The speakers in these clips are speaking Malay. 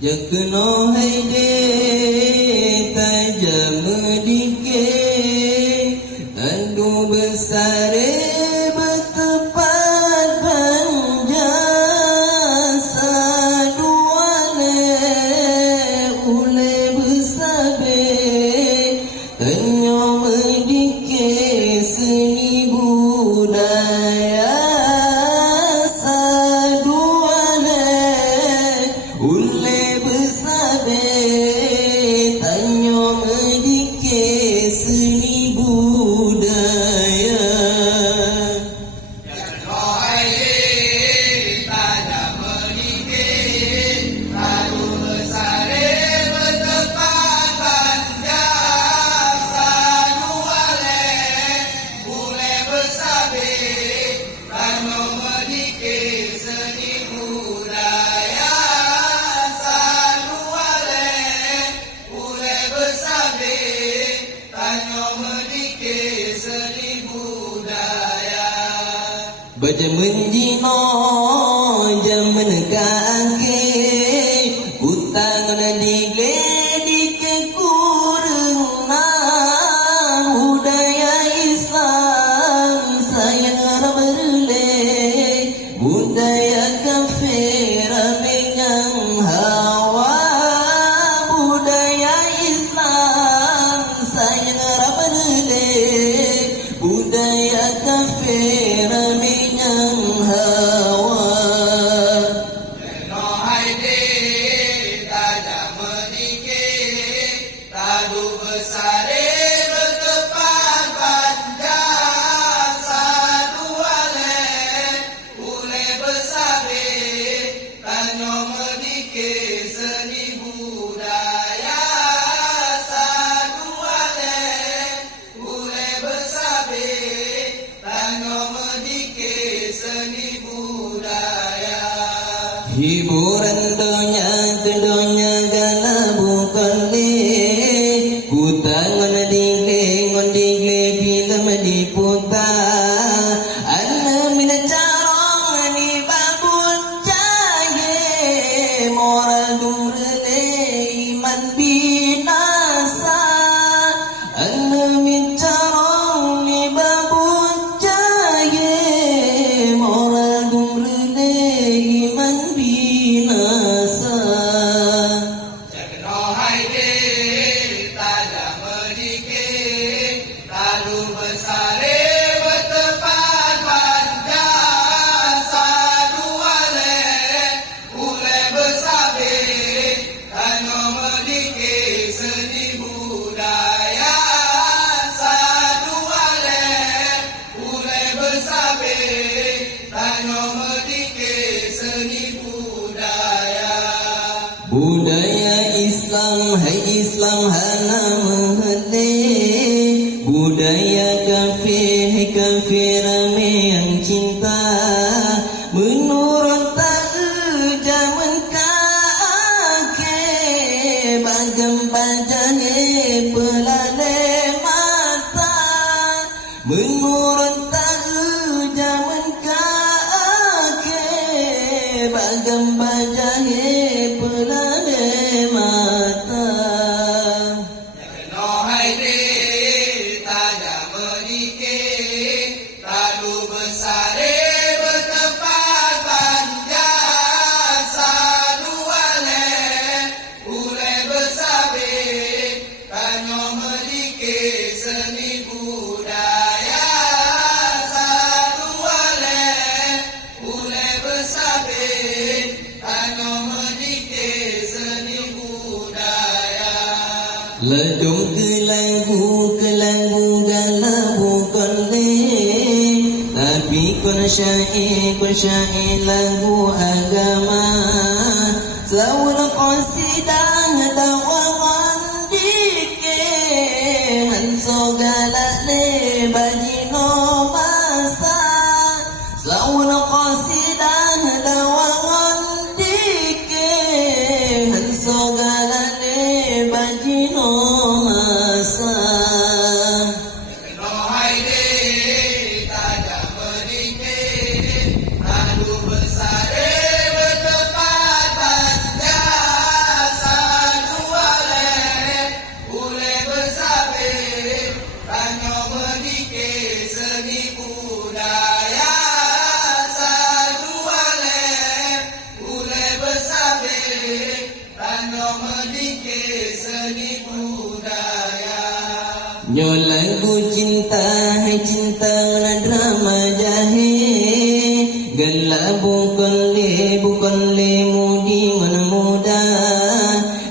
Jakno haide tajam medike tandu besar bertepat panjang saduane ule besabe tanyo medike seni budaya saduane ule besabe tanyo medike seni budaya. Jakno haide tajam medike tandu besar bertepat panjang saduane ule besabe tanyo medike seni budaya saduane ule besabe tanyo medike seni budaya. Berjaman jino jaman kake utangan dile dike kurang budaya Islam sayang berle budaya kafir mengang hawa budaya Islam sayang berle budaya kafir mengang hawa. Jakno haide tajam medike tandu besar bertepat panjang saduane ule besabe tanyo medike seni budaya saduane ule besabe tanyo medike seni budaya. Hiburan donya ke donya gana bukan le kutangan dingle ngondigle film diputar anna mina carong ni babun jaye moral dumrele iman binasa anna min carong ni babun jaye moral dumrele iman binasa. Jakno haide tajam medike tandu besar bertepat panjang saduane ule besabe tanyo medike seni budaya saduane ule besabe tanyo medike seni budaya. Budaya Islam hai Islam hana mehele budaya kafir hai kafir yang cinta menurut tak zaman kake bagam bajane pelale mata menurut tak zaman kake bagam bajane pelale mata. Jakno haide tajam medike tandu besar bertepat panjang saduane ule besabe tanyo medike seni budaya saduane ule besabe tanyo medike seni budaya. Ledung ke lagu gala bukan le tapi kon syair lagu agama selalu qasidah dawangan dike hanso galak le bajino masa selalu qasidah dawangan dike hanso galak le bajino masa. Jakno haide tajam medike tandu besar bertepat panjang Nyo lagu cinta hai cinta na drama jahe Gala bukan le mudi mana muda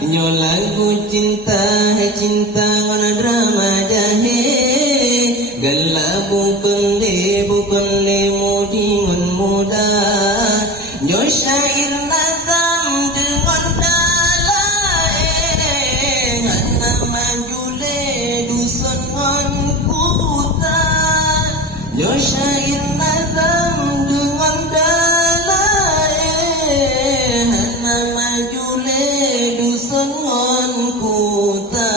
Nyo lagu cinta hai cinta na drama jahe Gala bukan le mudi mana muda Nyo syair nazam dengan dalae Hana majule dusun ngon kuta Nyo syair nazam dengan dalae Hana majule dusun ngon kuta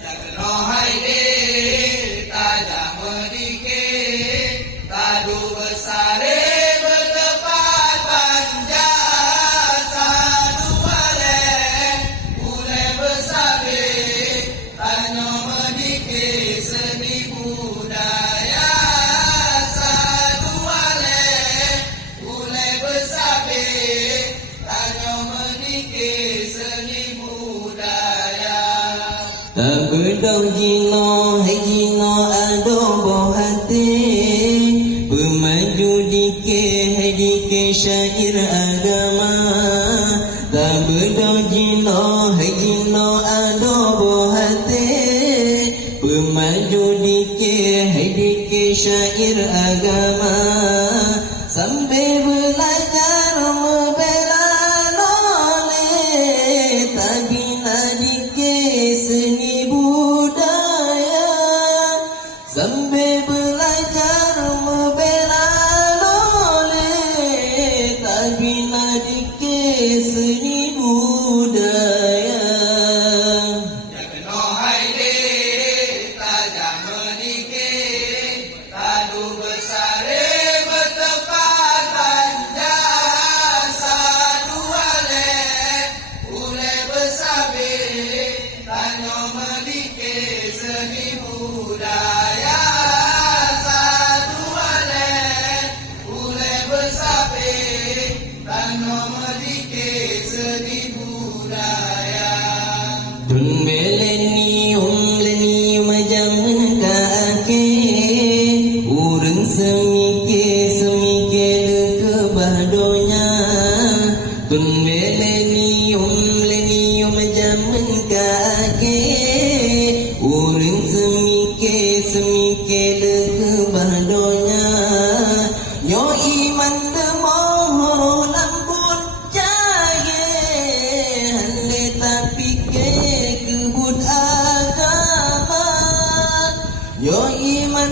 Jangan hai deh, tajam medikit, tadu besare bertepat panja, sadu bale, ule besabe, tanyo medikit seni budaya, sadu bale, ule besabe, tanyo medikit seni budaya. Tak berdau jino hai jino ado boh hati Pemaju dike hai dike syair agama Tak berdau jino hai jino ado boh hati Pemaju dike hai dike syair agama Sambil belajar membela noleh Tak bina dike seni budaya Sambil belajar membela noleh Tak bina dike seni budaya Jangan hai deh, tajam medikit, tadu besare bertepat panja, sadu bale, ule besabe, tanyo medikit seni budaya, sadu bale, ule besabe, tanyo medikit seni budaya. Tun lenium jaman ka ake Urang semike ke bahdonya Tun lenium jaman ka ake Urang semike ke bahdonya Nyo iman demoh lambut jaye Hande tapi kebut agama Yo iman